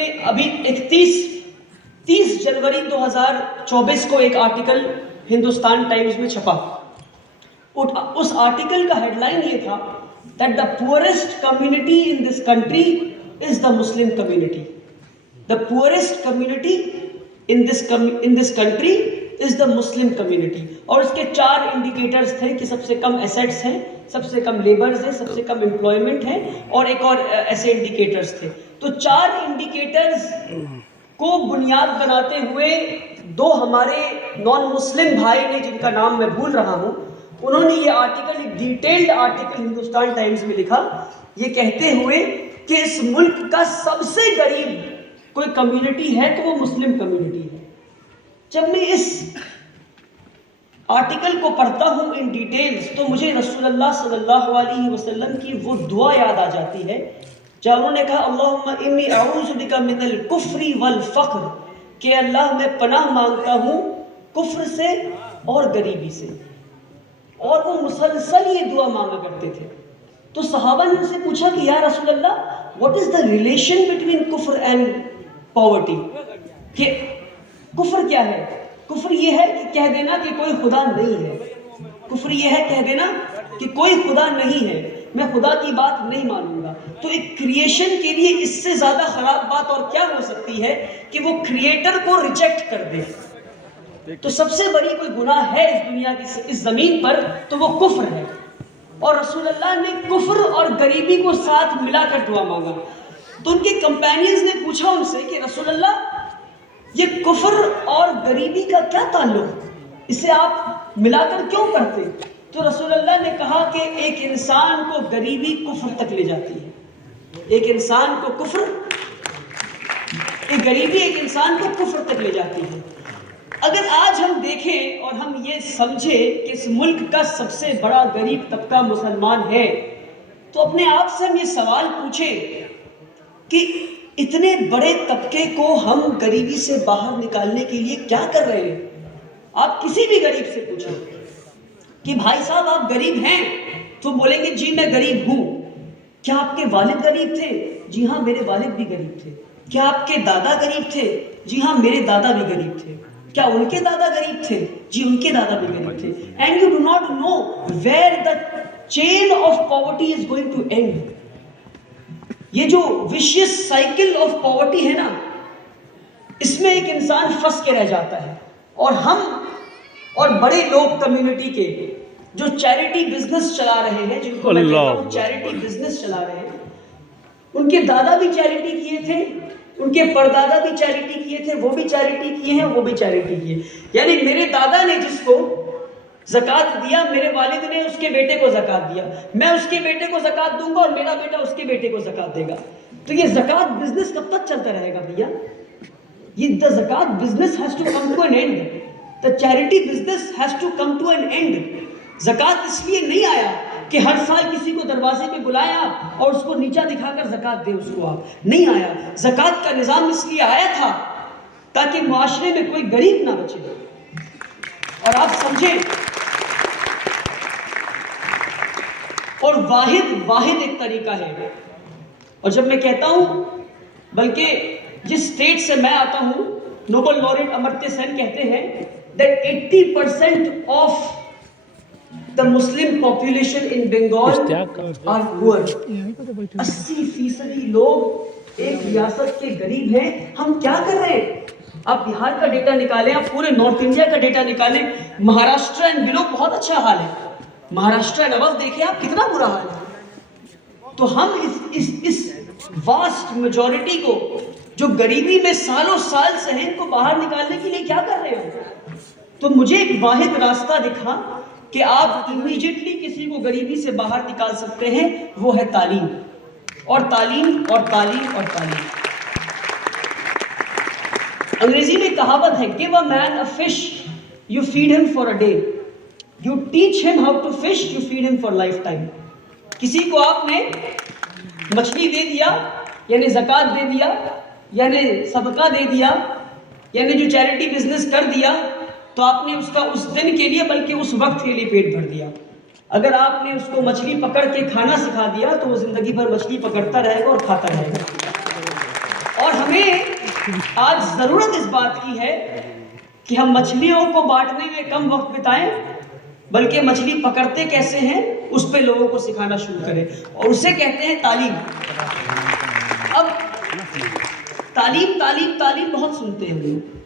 میں ابھی 30 جنوری 2024 کو ایک آرٹیکل ہندوستان ٹائمز میں چھپا. اس آرٹیکل کا ہیڈ لائن یہ تھا that the poorest community in this country is the Muslim community. The poorest community in this country is the Muslim community. اور اس کے 4 انڈیکیٹرز تھے کہ سب سے کم ایسیٹس ہیں, سب سے کم لیبرز ہیں, سب سے کم امپلائمنٹ ہے, اور ایک اور ایسے انڈیکیٹرز تھے. تو 4 انڈیکیٹرز کو بنیاد بناتے ہوئے 2 ہمارے نان مسلم بھائی نے, جن کا نام میں بھول رہا ہوں, انہوں نے یہ آرٹیکل, ایک ڈیٹیلڈ آرٹیکل ہندوستان ٹائمز میں لکھا, یہ کہتے ہوئے کہ اس ملک کا سب سے غریب کوئی کمیونٹی ہے تو وہ مسلم کمیونٹی ہے. جب میں اس آرٹیکل کو پڑھتا ہوں ان ڈیٹیلز تو مجھے رسول اللہ صلی اللہ علیہ وسلم کی وہ دعا یاد آ جاتی ہے جہاں انہوں نے کہا اللہم انی اعوذ بک من الکفر والفقر, کہ اللہ میں پناہ مانگتا ہوں کفر سے اور غریبی سے. اور وہ مسلسل یہ دعا مانگا کرتے تھے. تو صحابہ نے ان سے پوچھا کہ یا رسول اللہ what is the relation between کفر and poverty, کہ کفر کیا ہے؟ کفر یہ ہے کہ کہہ دینا کہ کوئی خدا نہیں ہے. کفر یہ ہے کہہ دینا کہ کوئی خدا نہیں ہے, میں خدا کی بات نہیں مانوں گا. تو ایک کریشن کے لیے اس سے زیادہ خراب بات اور کیا ہو سکتی ہے کہ وہ کریٹر کو ریجیکٹ کر دے. تو سب سے بڑی کوئی گناہ ہے اس دنیا کی, اس زمین پر, تو وہ کفر ہے. اور رسول اللہ نے کفر اور غریبی کو ساتھ ملا کر دعا مانگا. تو ان کے کمپینینز نے پوچھا ان سے کہ رسول اللہ یہ کفر اور غریبی کا کیا تعلق, اسے آپ ملا کر کیوں کرتے؟ تو رسول اللہ نے کہا کہ ایک انسان کو غریبی کفر تک لے جاتی ہے. ایک انسان کو کفر, ایک غریبی ایک انسان کو کفر تک لے جاتی ہے. اگر آج ہم دیکھیں اور ہم یہ سمجھیں کہ اس ملک کا سب سے بڑا غریب طبقہ مسلمان ہے, تو اپنے آپ سے ہم یہ سوال پوچھیں کہ اتنے بڑے طبقے کو ہم غریبی سے باہر نکالنے کے لیے کیا کر رہے ہیں؟ آپ کسی بھی غریب سے پوچھیں کہ بھائی صاحب آپ غریب ہیں, تو بولیں گے جی میں غریب ہوں. کیا آپ کے والد غریب تھے؟ جی ہاں میرے والد بھی غریب تھے. کیا آپ کے دادا غریب تھے؟ جی ہاں میرے دادا بھی غریب تھے. کیا ان کے دادا غریب تھے؟ جی ان کے دادا بھی غریب تھے. And you do not know where the chain of poverty is going to end. یہ جو وشیس سائیکل آف پاورٹی ہے نا, اس میں ایک انسان پھنس کے رہ جاتا ہے. اور ہم اور بڑے لوگ کمیونٹی کے جو چیریٹی بزنس چلا رہے ہیں, جن کو میں کہتا ہوں چیریٹی بزنس چلا رہے ہیں, ان کے دادا بھی چیریٹی کیے تھے, ان کے پردادا بھی چیریٹی کیے تھے, وہ بھی چیریٹی کیے ہیں, وہ بھی چیریٹی کیے. یعنی میرے دادا نے جس کو زکوٰۃ دیا, میرے والد نے اس کے بیٹے کو زکوٰۃ دیا, میں اس کے بیٹے کو زکوٰۃ دوں گا اور میرا بیٹا اس کے بیٹے کو زکوٰۃ دے گا. تو یہ زکوٰۃ بزنس کب تک چلتا رہے گا بھیا؟ یہ the zakat business has to come to an end. The charity business has to come to an end. زکوٰۃ اس لیے نہیں آیا کہ ہر سال کسی کو دروازے پہ بلایا اور اس کو نیچا دکھا کر زکوٰۃ دے اس کو آپ, نہیں آیا. زکوٰۃ کا نظام اس لیے آیا تھا تاکہ معاشرے میں کوئی غریب نہ بچے. اور آپ سمجھیں, اور واحد ایک طریقہ ہے. اور جب میں کہتا ہوں, بلکہ جس اسٹیٹ سے میں آتا ہوں, نوبل laureate امرتیہ سین کہتے ہیں that 80% of the Muslim population in Bengal are poor. 80% لوگ ایک ریاست کے غریب ہیں. ہم کیا کر رہے ہیں؟ آپ بہار کا ڈیٹا نکالیں, آپ پورے نارتھ انڈیا کا ڈیٹا نکالیں, مہاراشٹر اینڈ بلو بہت اچھا حال ہے, مہاراشٹر اینڈ ابو دیکھیں آپ کتنا برا حال ہے. تو ہم اس واسٹ میجورٹی کو جو غریبی میں سالوں سال سے ہیں, ان کو باہر نکالنے کے لیے کیا کر رہے ہیں؟ تو مجھے ایک واحد راستہ دکھا کہ آپ امیجیٹلی کسی کو غریبی سے باہر نکال سکتے ہیں, وہ ہے تعلیم. اور تعلیم اور تعلیم اور تعلیم. انگریزی میں کہاوت ہے, give a man a fish, you feed him for a day. You teach him how to fish, you feed him for lifetime. کسی کو آپ نے مچھلی دے دیا, یعنی زکوٰۃ دے دیا, یعنی صدقہ دے دیا, یعنی جو چیریٹی بزنس کر دیا, تو آپ نے اس کا اس دن کے لیے بلکہ اس وقت کے لیے پیٹ بھر دیا. اگر آپ نے اس کو مچھلی پکڑ کے کھانا سکھا دیا تو وہ زندگی بھر مچھلی پکڑتا رہے گا اور کھاتا رہے گا. اور ہمیں آج ضرورت اس بات کی ہے کہ ہم مچھلیوں کو بانٹنے میں کم وقت بتائیں، بلکہ مچھلی پکڑتے کیسے ہیں اس پہ لوگوں کو سکھانا شروع کریں، اور اسے کہتے ہیں تعلیم۔ اب تعلیم تعلیم تعلیم بہت سنتے ہیں لوگ،